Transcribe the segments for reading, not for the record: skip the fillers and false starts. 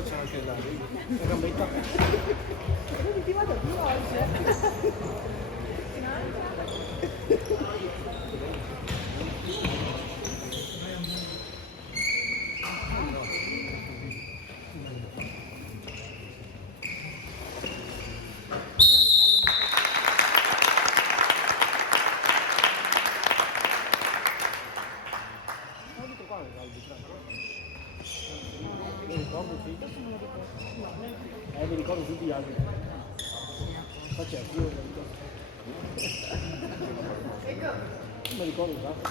fondo c'è anche la gambetta. Vedi, ti vado più oggi. Mi ricordo tutti gli altri. Infatti è più mi ricordo esatto.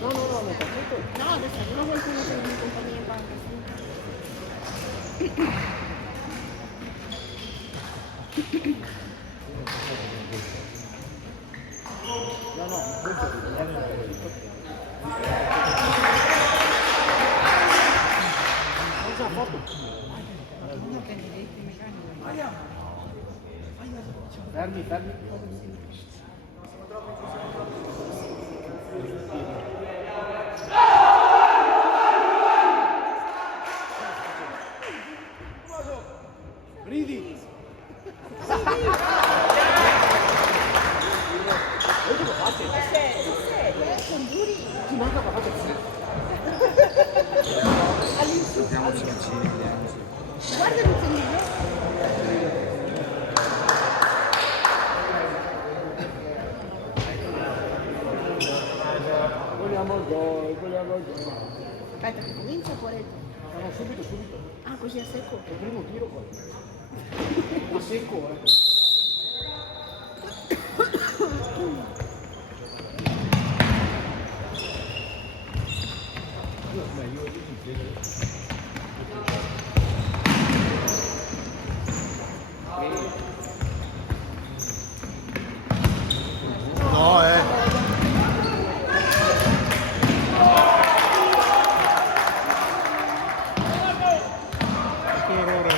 No, non fa tutto. No, adesso arriva qualcuno che mi compagnia in banca. Fermi. Ridi. Sono duri. Ti manca papà che Mettiamoci vicini, vediamoci. Guarda che c'è lì. vogliamo il gol. Aspetta, che comincia Poretto. No, subito. Ah, così a secco. È il primo tiro poi. A secco, No, che errore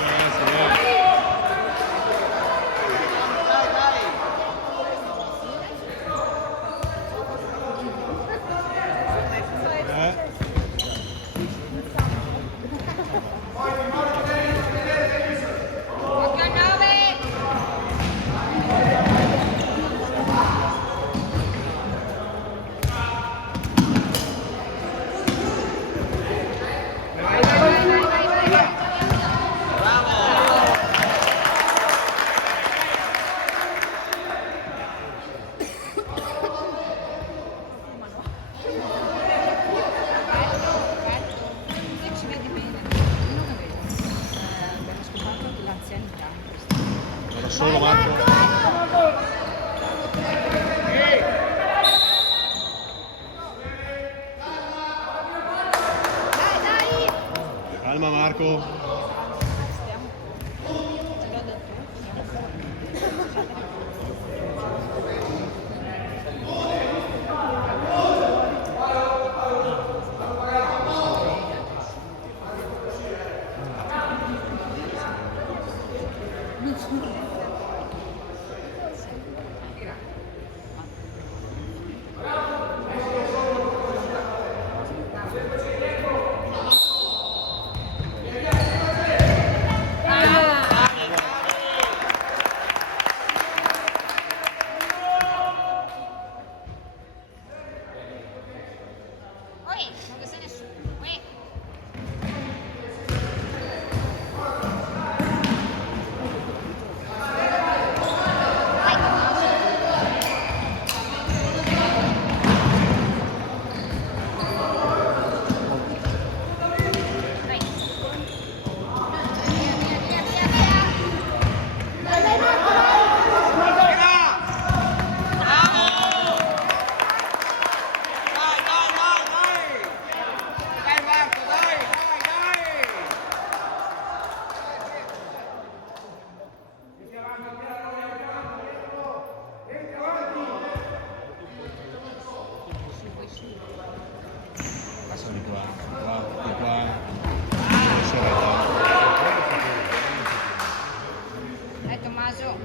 Si vede bene. Abbiamo scoperto che l'anzianità. Era solo Marco. Dai! Calma Marco. Non c'è nessuno. Passa di qua. Tommaso.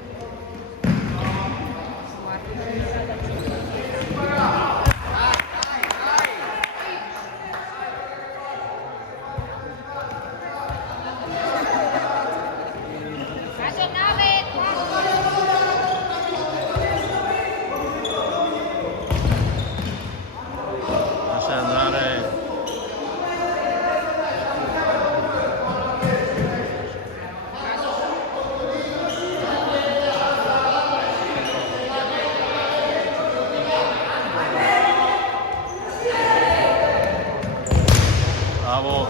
Bravo.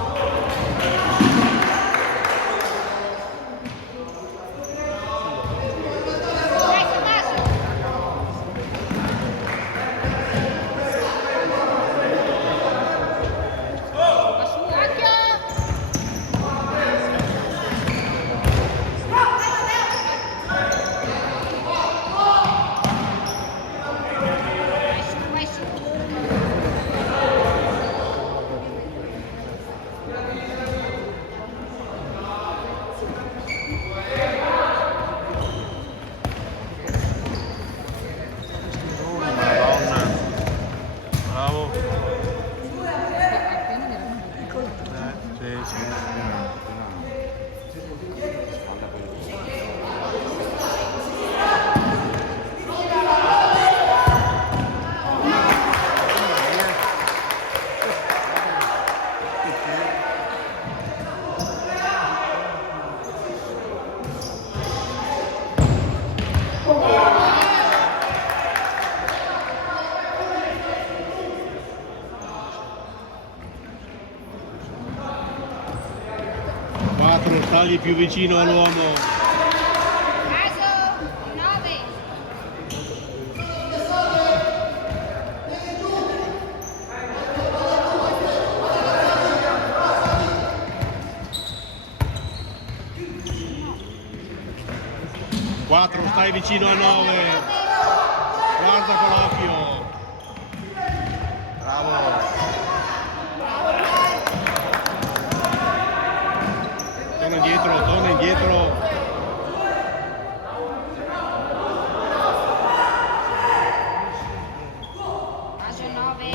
Vai Tommaso. Va su, occhio. Vai su. Madonna. Bravo. Sì, sì. Quattro, stagli più vicino all'uomo. Caso 9. Quattro, stai vicino a 9. Guarda con l'occhio. Bravo. Torna indietro. Caso 9.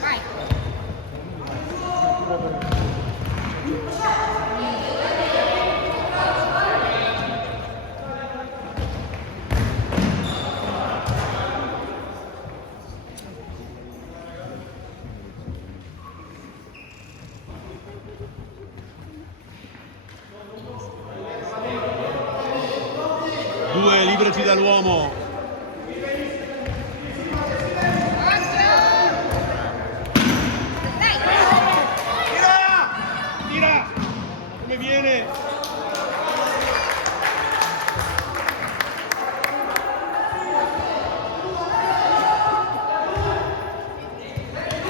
Vai. Due, librati dall'uomo. Occhio. Dai. Tira! Come viene?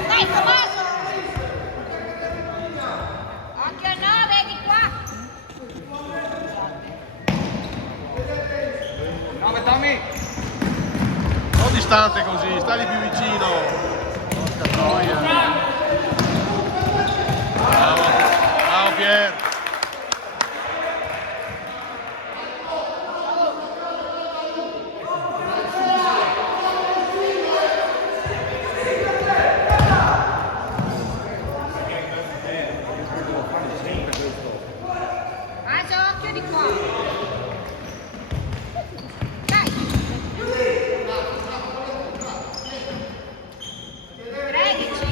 Dai Tommaso. Occhio a 9 di qua. 9 Tommy. Non distante così, stai più vicino. Porca troia. Bravo. Bravo Pier. Caso occhio di qua. Dai. 13.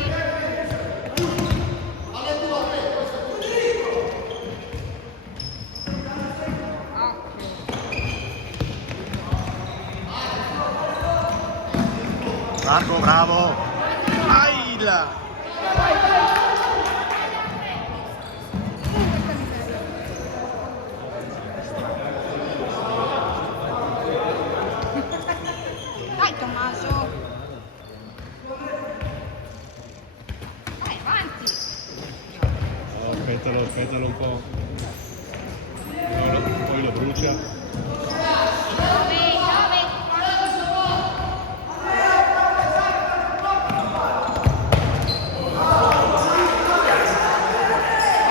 Marco, bravo. Aila. Dai Tommaso. Vai avanti. Oh, aspettalo un po'. Poi lo brucia. 9.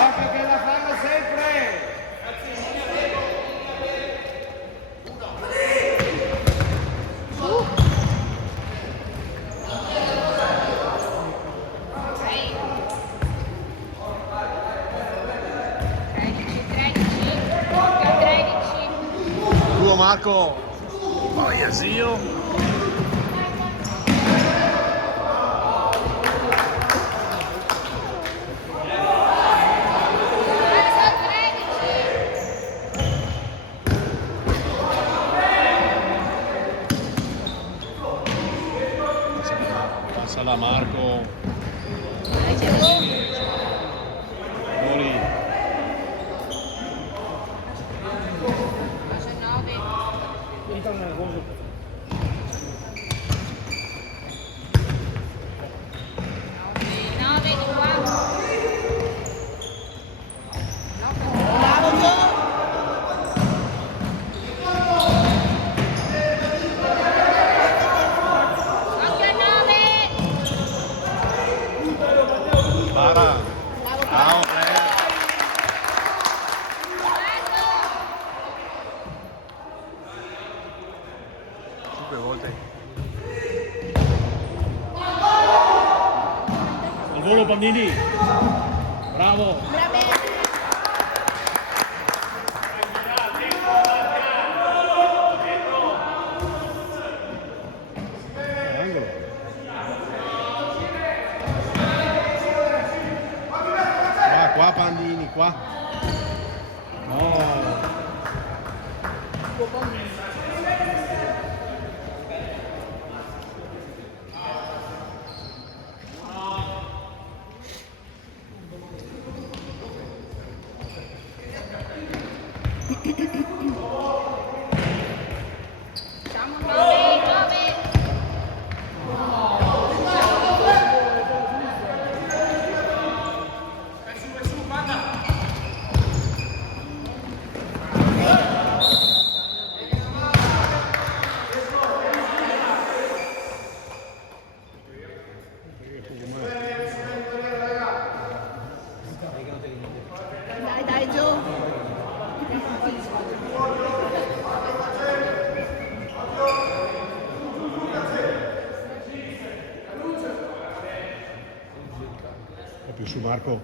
Occhio che la fanno sempre. Sei. 13. Occhio 13. Tuo Marco. Vai zio. Caso 13. Passa da Marco. Vai, Voli. 19. Ritorna nel gol. 9 di qua. Occhio al 9. Bara. Bravo, Claire. 5 volte. Al volo Bandini. Bravo. Angolo. Qua Bandini, qua. No. Siamo 9. 9. Dai, dai, giù. È più su Marco.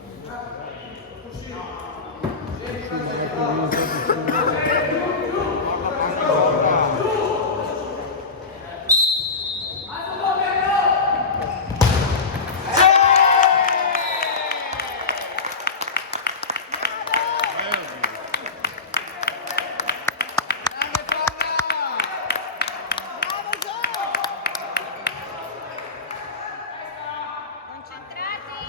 Concentrati.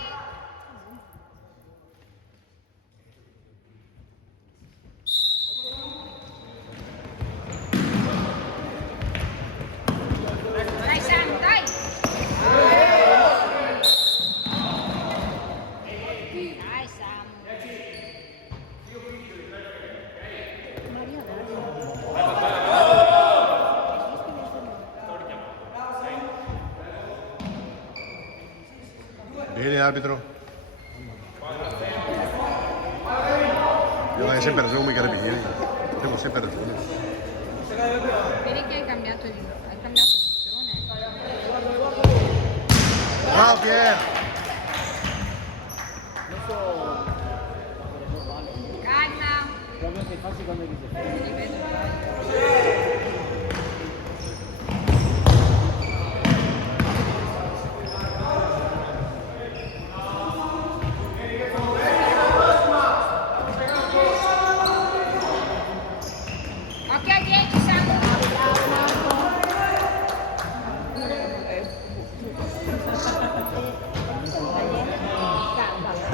Dai Sam, dai. Dai Sam. Bene arbitro. Io hai sempre ragione, mica carabinieri. Abbiamo sempre ragione. Vedi che hai cambiato funzione. Bravo Pier! Calma. Guarda che faccio quando ride. Li vedo. Occhio a 10, Sam.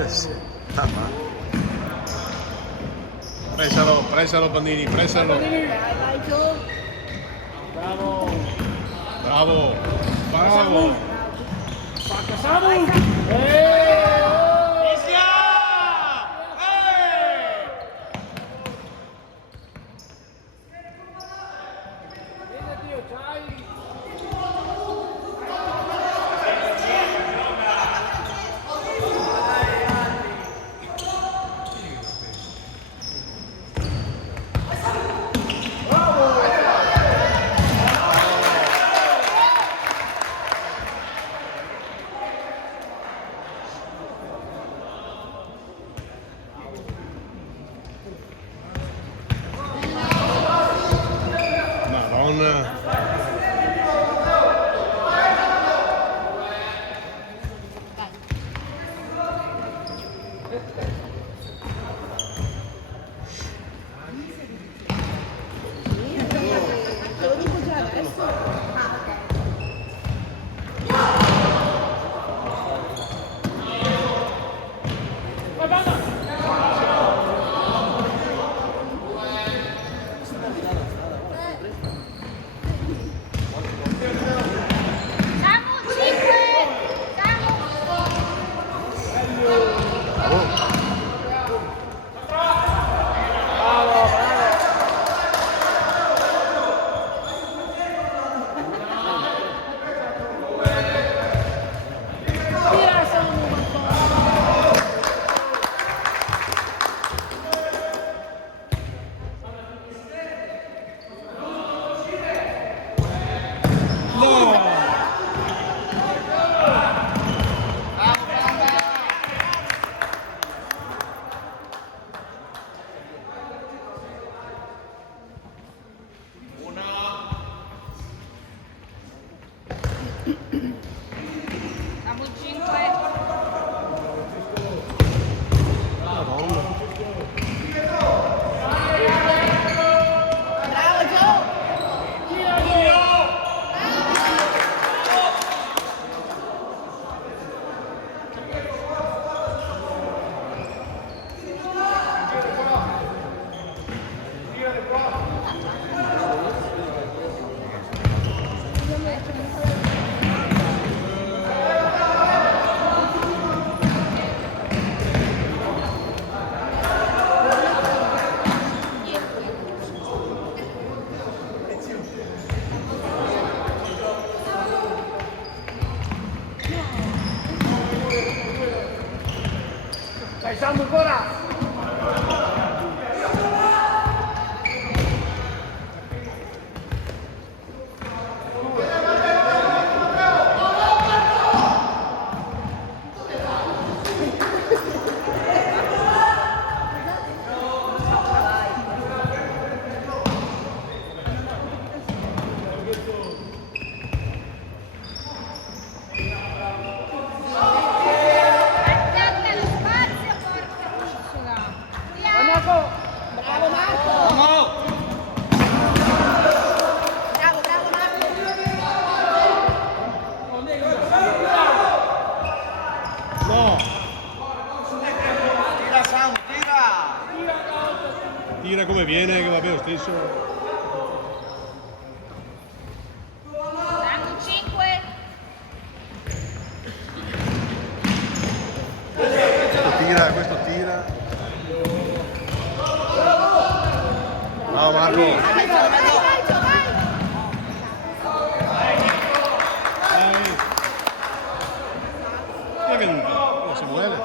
Sì. Ah, ma. Pressalo Bandini, pressalo. Dai, vai, giù. Bravo. Bravo, bravo. Spacca Samu. Siamo 5. Madonna. Bravo Gio! Dai Samu ancora! Attacca lo spazio, porca piccola. Via. Marco! Bravo Marco! Bravo, bravo Marco! No! Tira Samu, tira! Tira come viene, che va bene lo stesso. Siamo 5. Questo tira. Bravo Marco. Vai Gio, vai Gio, vai! Dai. Chi è venuto? Oh, Samuele.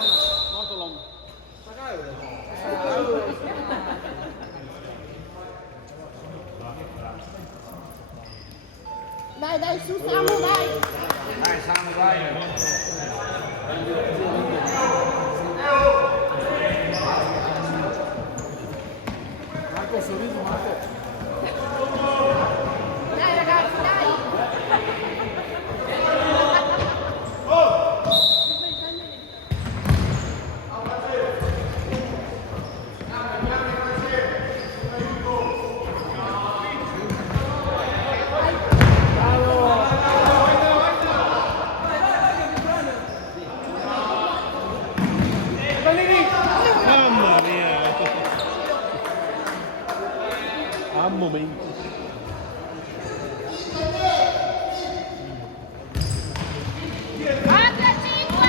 Dai, dai, su Samu, dai! Dai Samu, vai! Marco, sorriso Marco! Dai ragazzi, dai! Mamma mia. A momento. Altra 5.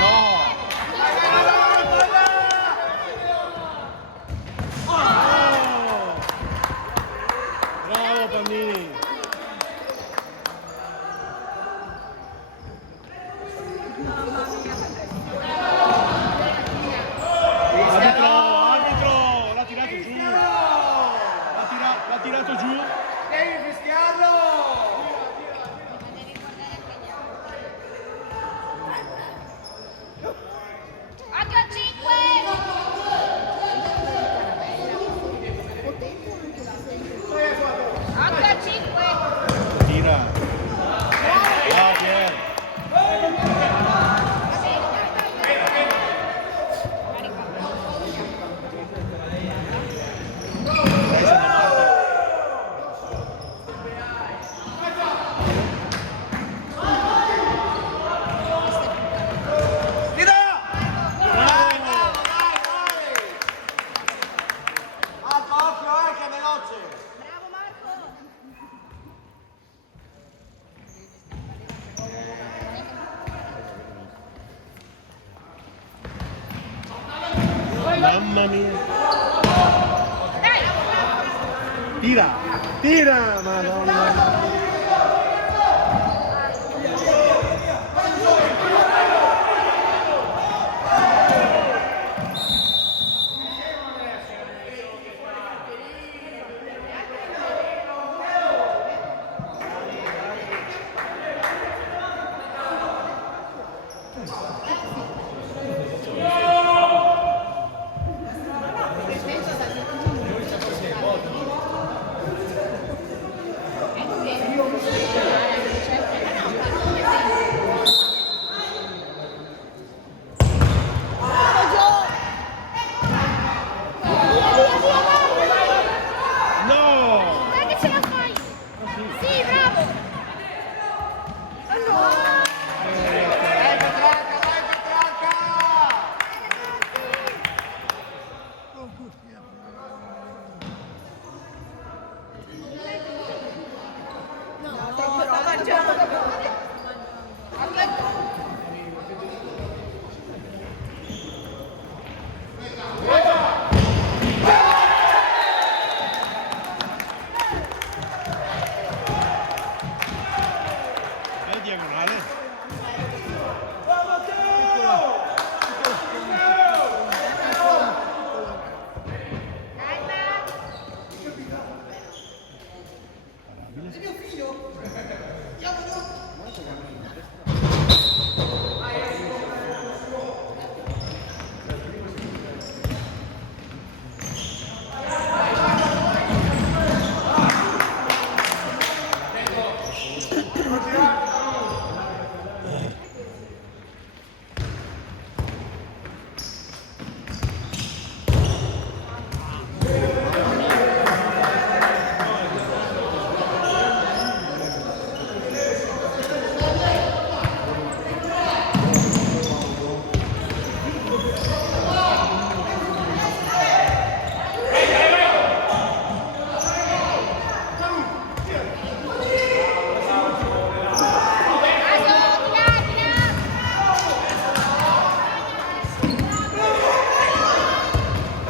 Bravo Pannini. Arbitro, l'ha tirato giù. L'ha tirato giù. Devi fischiarlo! Altra 5. Altra 5. Tira. Bravo Pier. Tira! Bravo. Marco, occhio, che è veloce! Bravo Marco! Mamma mia. Dai. Tira. Tira. Madonna. diagonale.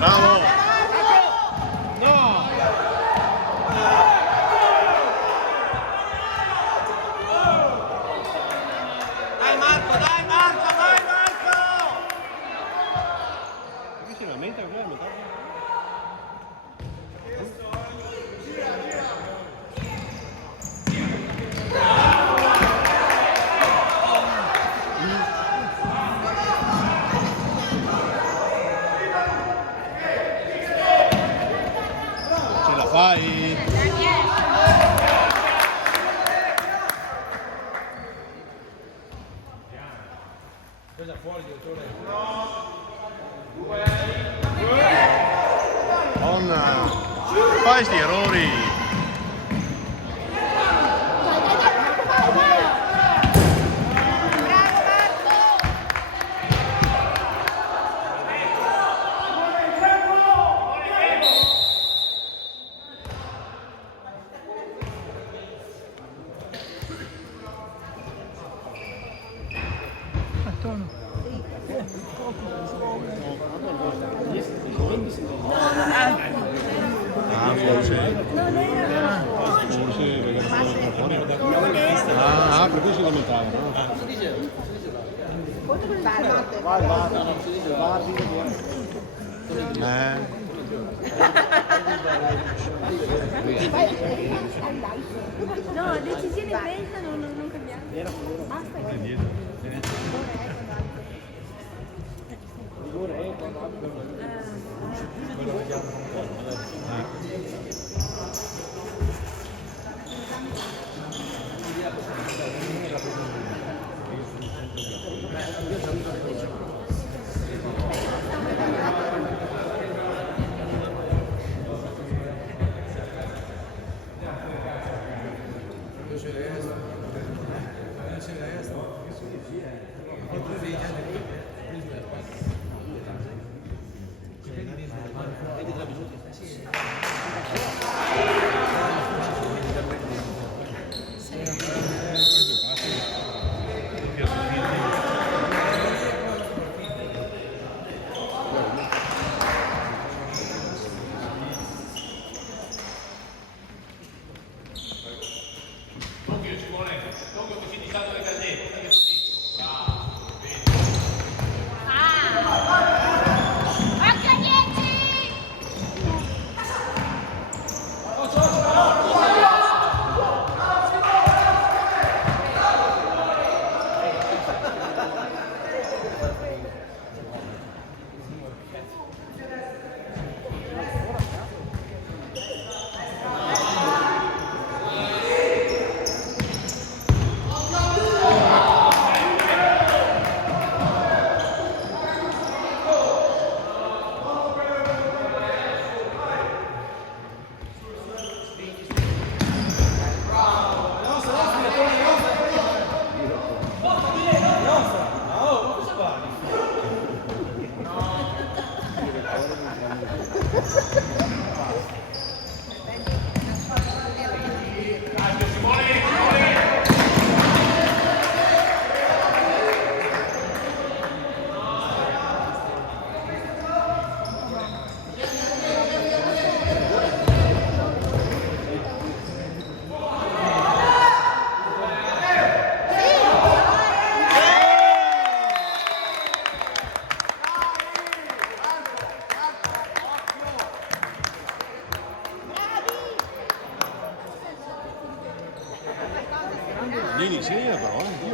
Bravo! No! Dai Marco, dai Marco, dai Marco! Perché si lamenta con me? Ce la fai? Donna, fai sti errori. Ah, forse perché non fuori. Ah, per cui si lamentava, no? Vai, non si dice, va, No, decisione presa, non cambiamo. Basta.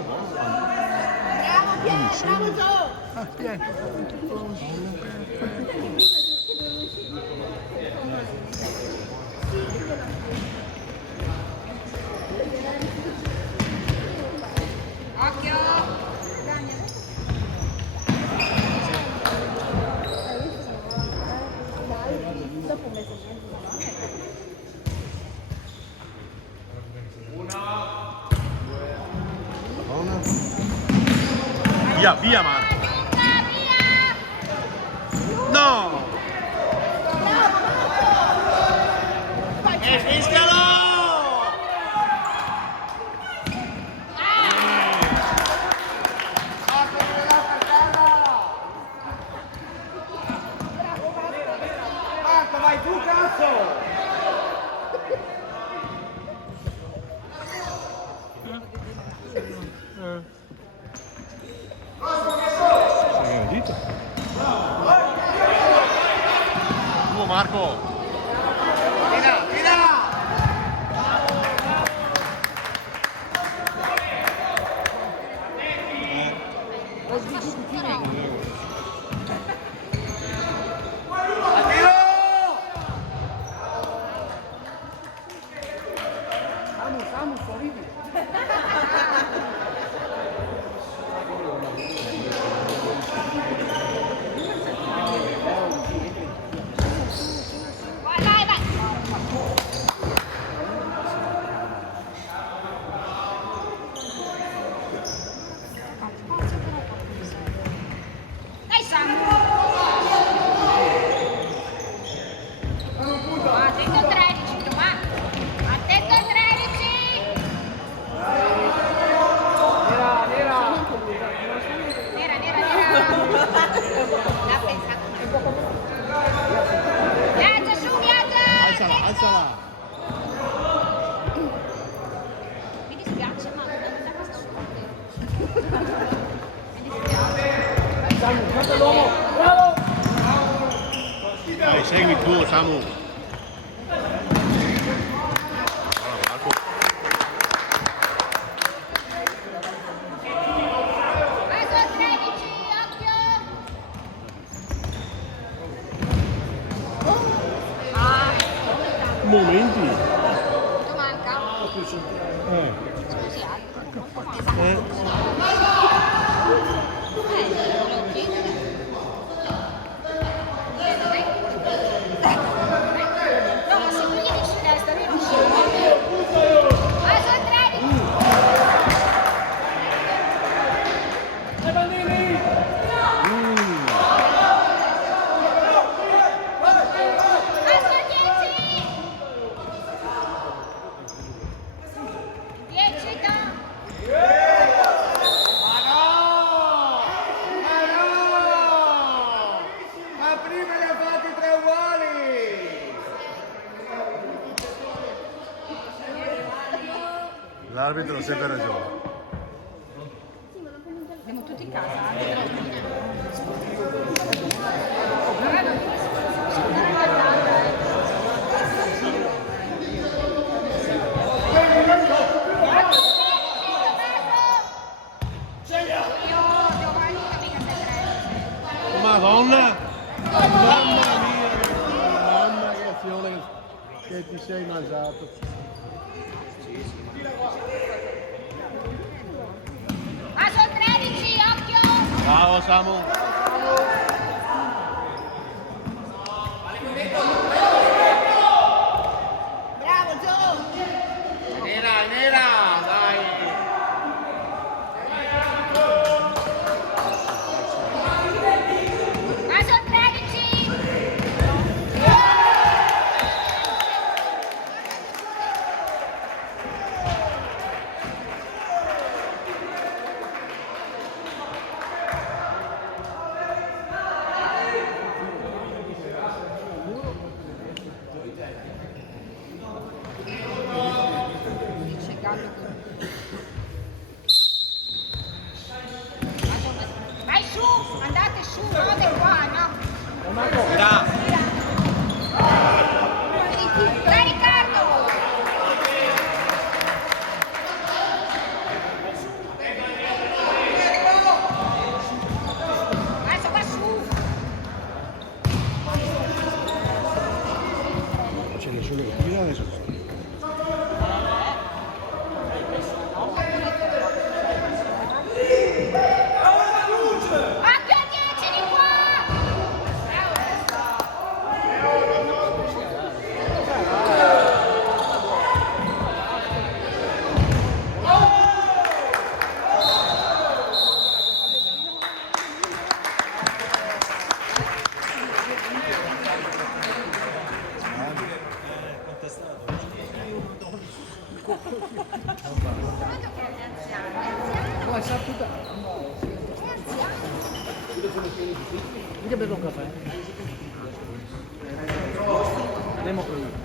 Bravo Pier, bravo Gio! Occhio! Dopo un mese e mezzo. Via, via Marco! No! E fischialo! Marco, vai tu, cazzo! Tuo Marco! Samu, sorridi. Vai, vai, vai! Dai Samu! Attento al 13, ma! Attento al 13! Nera. Nera, nera, nera! L'ha pensato. Viaggia su, viaggia! Alzala, alzala! Mi dispiace, ma non è cosa sua. Mi dispiace. Samu, guarda l'uomo. Bravo! Dai, segui il tuo Samu! Bravo Marco! Vai sul 13, occhio! Momenti! Quanto manca? Scusi, altro. Volevo chiedere. No, ma se tu gli dici testa, lui non scende. Vai sul 13! Vai sul 10! 10, Tom! Ma no! Ma no! Ma prima li ha fatti 3 uguali! L'arbitro ha sempre ragione. Andiamo tutti in casa. Madonna! Mamma mia! Mamma che azione che ti sei mangiato! Va sul 13, occhio! Bravo Samu! Bravo Gio! Nera, dai! Va sul 13! Dice Gallo che... Vai su, andate su, rode qua, no? Dai Riccardo! Vedo che è anziano, è anziano, Ma sa tutta. è anziano. Mica bevo un caffè. Andiamo con lui.